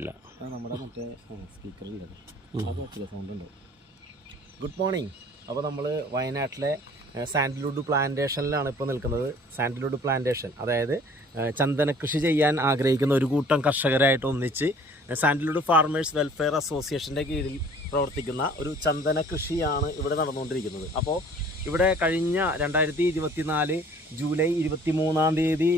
കുഴപ്പമില്ല. നമ്മുടെ മറ്റേ സ്പീക്കറില്ല സൗണ്ട് ഉണ്ടാവും. Good morning. അപ്പോൾ നമ്മൾ വയനാട്ടിലെ സാൻഡൽവുഡ് പ്ലാന്റേഷനിലാണ് ഇപ്പോൾ നിൽക്കുന്നത്. സാൻഡൽവുഡ് പ്ലാന്റേഷൻ അതായത് ചന്ദന കൃഷി ചെയ്യാൻ ആഗ്രഹിക്കുന്ന ഒരു കൂട്ടം കർഷകരായിട്ട് ഒന്നിച്ച് സാൻഡൽവുഡ് ഫാർമേഴ്സ് വെൽഫെയർ അസോസിയേഷൻ്റെ കീഴിൽ പ്രവർത്തിക്കുന്ന ഒരു ചന്ദന കൃഷിയാണ് ഇവിടെ നടന്നുകൊണ്ടിരിക്കുന്നത്. അപ്പോൾ ഇവിടെ കഴിഞ്ഞ 2024 ജൂലൈ 23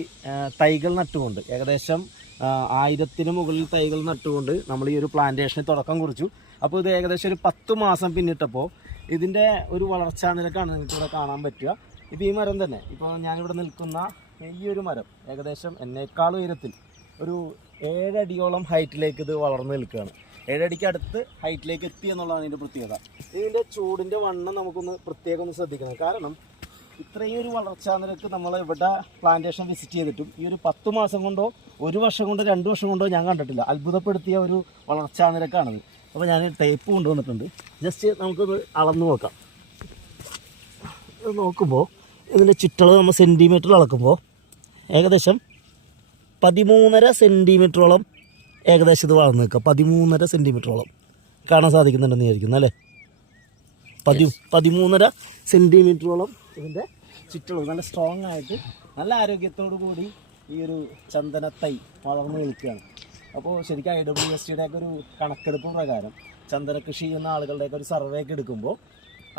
തൈകൾ നട്ടുകൊണ്ട് ഏകദേശം 1000-ന് മുകളിൽ തൈകൾ നട്ടുകൊണ്ട് നമ്മൾ ഈ ഒരു പ്ലാന്റേഷന് തുടക്കം കുറിച്ചു. അപ്പോൾ ഇത് ഏകദേശം ഒരു 10 മാസം പിന്നിട്ടപ്പോൾ ഇതിൻ്റെ ഒരു വളർച്ചാ നിരക്കാണ് നിങ്ങൾക്ക് ഇവിടെ കാണാൻ പറ്റുക. ഇപ്പോൾ ഈ മരം തന്നെ, ഇപ്പോൾ ഞാനിവിടെ നിൽക്കുന്ന ഈ ഒരു മരം ഏകദേശം എന്നേക്കാൾ ഉയരത്തിൽ ഒരു 7 അടിയോളം ഹൈറ്റിലേക്ക് ഇത് വളർന്നു നിൽക്കുകയാണ്. 7 അടിക്ക് അടുത്ത് ഹൈറ്റിലേക്ക് എത്തി എന്നുള്ളതാണ് ഇതിൻ്റെ പ്രത്യേകത. ഇതിൻ്റെ ചൂടിൻ്റെ വണ്ണം നമുക്കൊന്ന് പ്രത്യേകം ഒന്ന് ശ്രദ്ധിക്കണം. കാരണം ഇത്രയും ഒരു വളർച്ചാ നിരക്ക് നമ്മൾ ഇവിടെ പ്ലാന്റേഷൻ വിസിറ്റ് ചെയ്തിട്ടും ഈ ഒരു 10 മാസം കൊണ്ടോ 1 വർഷം കൊണ്ടോ 2 വർഷം കൊണ്ടോ ഞാൻ കണ്ടിട്ടില്ല. അത്ഭുതപ്പെടുത്തിയ ഒരു വളർച്ചാ നിരക്കാണത്. അപ്പോൾ ഞാൻ ടേപ്പ് കൊണ്ടുവന്നിട്ടുണ്ട്. ജസ്റ്റ് നമുക്കൊന്ന് അളന്ന് നോക്കാം. നോക്കുമ്പോൾ ഇതിൻ്റെ ചുറ്റളവ് നമ്മൾ സെൻറ്റിമീറ്ററിൽ അളക്കുമ്പോൾ ഏകദേശം 13.5 സെൻറ്റിമീറ്ററോളം ഏകദേശം ഇത് വളർന്ന് നിൽക്കുക. 13.5 സെൻറ്റിമീറ്ററോളം കാണാൻ സാധിക്കുന്നുണ്ടെന്ന് വിചാരിക്കുന്നു അല്ലേ. 13.5 സെൻറ്റിമീറ്ററോളം ഇതിൻ്റെ ചുറ്റളവ് നല്ല സ്ട്രോങ് ആയിട്ട് നല്ല ആരോഗ്യത്തോടു കൂടി ഈ ഒരു ചന്ദനത്തൈ വളർന്നു നിൽക്കുകയാണ്. അപ്പോൾ ശരിക്കും IWSTയുടെ ഒക്കെ ഒരു കണക്കെടുപ്പ് പ്രകാരം ചന്ദന കൃഷി ചെയ്യുന്ന ആളുകളുടെയൊക്കെ ഒരു സർവേ ഒക്കെ എടുക്കുമ്പോൾ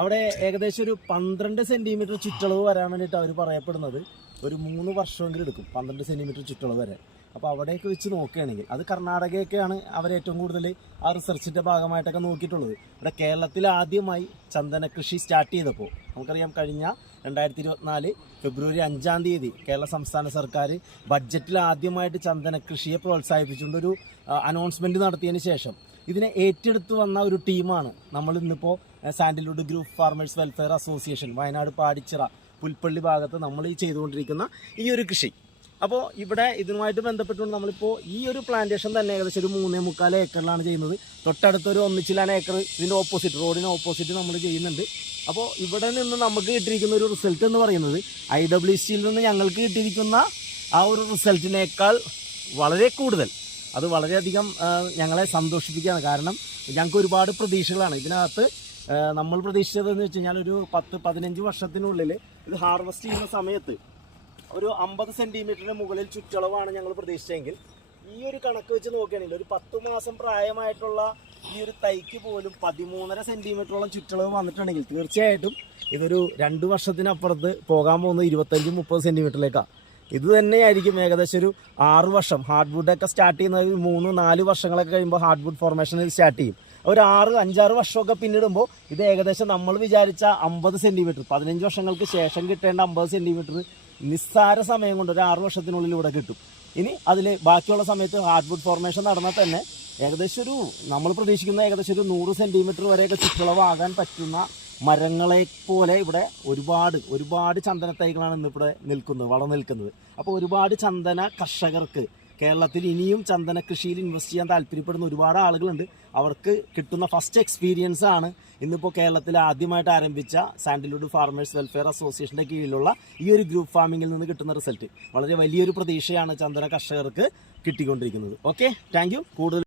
അവിടെ ഏകദേശം ഒരു 12 സെൻറ്റിമീറ്റർ ചുറ്റളവ് വരാൻ വേണ്ടിയിട്ട് അവർ പറയപ്പെടുന്നത് ഒരു 3 വർഷമെങ്കിലും എടുക്കും 12 സെൻറ്റിമീറ്റർ ചുറ്റളവ് വരാൻ. അപ്പോൾ അവിടെയൊക്കെ വെച്ച് നോക്കുകയാണെങ്കിൽ അത് കർണാടകയൊക്കെയാണ് അവർ ഏറ്റവും കൂടുതൽ ആ റിസർച്ചിൻ്റെ ഭാഗമായിട്ടൊക്കെ നോക്കിയിട്ടുള്ളത്. ഇവിടെ കേരളത്തിൽ ആദ്യമായി ചന്ദന കൃഷി സ്റ്റാർട്ട് ചെയ്തപ്പോൾ നമുക്കറിയാം കഴിഞ്ഞ 2024 ഫെബ്രുവരി 5 കേരള സംസ്ഥാന സർക്കാർ ബഡ്ജറ്റിൽ ആദ്യമായിട്ട് ചന്ദന കൃഷിയെ പ്രോത്സാഹിപ്പിച്ചുകൊണ്ടൊരു അനൗൺസ്മെൻറ്റ് നടത്തിയതിന് ശേഷം ഇതിനെ ഏറ്റെടുത്ത് വന്ന ഒരു ടീമാണ് നമ്മൾ ഇന്നിപ്പോൾ sandalwood group farmers welfare association Wayanad Padichira Pulpally ഭാഗത്ത് നമ്മൾ ഈ ചെയ്തുകൊണ്ടിരിക്കുന്ന ഈ ഒരു കൃഷി. അപ്പോൾ ഇവിടെ ഇതുമായിട്ട് ബന്ധപ്പെട്ടുകൊണ്ട് നമ്മളിപ്പോൾ ഈ ഒരു പ്ലാന്റേഷൻ തന്നെ ഏകദേശം ഒരു 3.25 ഏക്കറിലാണ് ചെയ്യുന്നത്. തൊട്ടടുത്തൊരു 1 ചില്ലാൻ ഏക്കർ ഇതിൻ്റെ ഓപ്പോസിറ്റ് റോഡിന് ഓപ്പോസിറ്റ് നമ്മൾ ചെയ്യുന്നുണ്ട്. അപ്പോൾ ഇവിടെ നിന്ന് നമുക്ക് കിട്ടിയിരിക്കുന്ന ഒരു റിസൾട്ട് എന്ന് പറയുന്നത് IWSTയിൽ നിന്ന് ഞങ്ങൾക്ക് കിട്ടിയിരിക്കുന്ന ആ ഒരു റിസൾട്ടിനേക്കാൾ വളരെ കൂടുതൽ, അത് വളരെയധികം ഞങ്ങളെ സന്തോഷിപ്പിക്കുകയാണ്. കാരണം ഞങ്ങൾക്ക് ഒരുപാട് പ്രതീക്ഷകളാണ് ഇതിനകത്ത്. നമ്മൾ പ്രതീക്ഷിച്ചതെന്ന് വെച്ച് കഴിഞ്ഞാൽ ഒരു 10-15 വർഷത്തിനുള്ളിൽ ഇത് ഹാർവെസ്റ്റ് ചെയ്യുന്ന സമയത്ത് ഒരു 50 സെൻറ്റിമീറ്ററിന് മുകളിൽ ചുറ്റളവാണ് ഞങ്ങൾ പ്രതീക്ഷിച്ചെങ്കിൽ ഈ ഒരു കണക്ക് വെച്ച് നോക്കുകയാണെങ്കിൽ ഒരു 10 മാസം പ്രായമായിട്ടുള്ള ഈ ഒരു തൈക്ക് പോലും 13.5 സെൻറ്റിമീറ്ററോളം ചുറ്റളവ് വന്നിട്ടുണ്ടെങ്കിൽ തീർച്ചയായിട്ടും ഇതൊരു 2 വർഷത്തിനപ്പുറത്ത് പോകാൻ പോകുന്നത് 25-30 സെൻറ്റിമീറ്ററിലേക്കാണ്. ഇത് തന്നെയായിരിക്കും ഏകദേശം ഒരു 6 വർഷം ഹാർഡ് വുഡൊക്കെ സ്റ്റാർട്ട് ചെയ്യുന്നത് 3-4 വർഷങ്ങളൊക്കെ കഴിയുമ്പോൾ ഹാർഡ് വുഡ് ഫോർമേഷൻ സ്റ്റാർട്ട് ചെയ്യും. ഒരു 6-5 വർഷമൊക്കെ പിന്നിടുമ്പോൾ ഇത് ഏകദേശം നമ്മൾ വിചാരിച്ച 50 സെൻറ്റിമീറ്റർ 15 വർഷങ്ങൾക്ക് ശേഷം കിട്ടേണ്ട 50 സെൻറ്റിമീറ്റർ നിസ്സാര സമയം കൊണ്ട് ഒരു 6 വർഷത്തിനുള്ളിൽ ഇവിടെ കിട്ടും. ഇനി അതിൽ ബാക്കിയുള്ള സമയത്ത് ഹാർഡ് വുഡ് ഫോർമേഷൻ നടന്നാൽ തന്നെ ഏകദേശം ഒരു നമ്മൾ പ്രതീക്ഷിക്കുന്ന ഏകദേശം ഒരു 100 സെൻറ്റിമീറ്റർ വരെയൊക്കെ ചുറ്റളവാകാൻ പറ്റുന്ന മരങ്ങളെ പോലെ ഇവിടെ ഒരുപാട് ചന്ദന തൈകളാണ് ഇന്നിവിടെ നിൽക്കുന്നത്, വളർന്നു നിൽക്കുന്നത്. അപ്പോൾ ഒരുപാട് ചന്ദന കർഷകർക്ക് കേരളത്തിൽ ഇനിയും ചന്ദന കൃഷിയിൽ ഇൻവെസ്റ്റ് ചെയ്യാൻ താല്പര്യപ്പെടുന്ന ഒരുപാട് ആളുകളുണ്ട്. അവർക്ക് കിട്ടുന്ന ഫസ്റ്റ് എക്സ്പീരിയൻസ് ആണ് ഇന്നിപ്പോൾ കേരളത്തിൽ ആദ്യമായിട്ട് ആരംഭിച്ച സാൻഡൽവുഡ് ഫാർമേഴ്സ് വെൽഫെയർ അസോസിയേഷൻ്റെ കീഴിലുള്ള ഈ ഒരു ഗ്രൂപ്പ് ഫാമിങ്ങിൽ നിന്ന് കിട്ടുന്ന റിസൾട്ട്. വളരെ വലിയൊരു പ്രതീക്ഷയാണ് ചന്ദന കർഷകർക്ക് കിട്ടിക്കൊണ്ടിരിക്കുന്നത്. Okay, thank you. കൂടുതൽ